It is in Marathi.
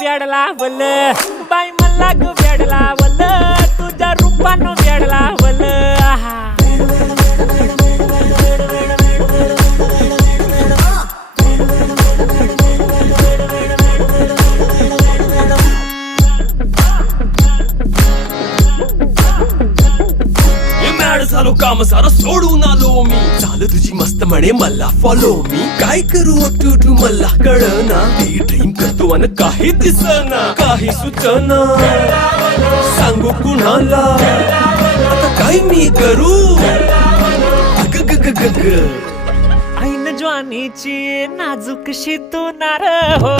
वेडला वल बाई मला ग वेडला वल तुझ्या रूपानं वेडला वल झालो काम सारं सोडून आलो मी चाल तुझी मस्त म्हणे मला फॉलो मी काय करू टू मला कळना ड्रीम करतो आणि काही दिसना काही सुचना सांगू कुणाला आता काय मी करू ऐन ज्वानीची नाजूक शी तू नार हो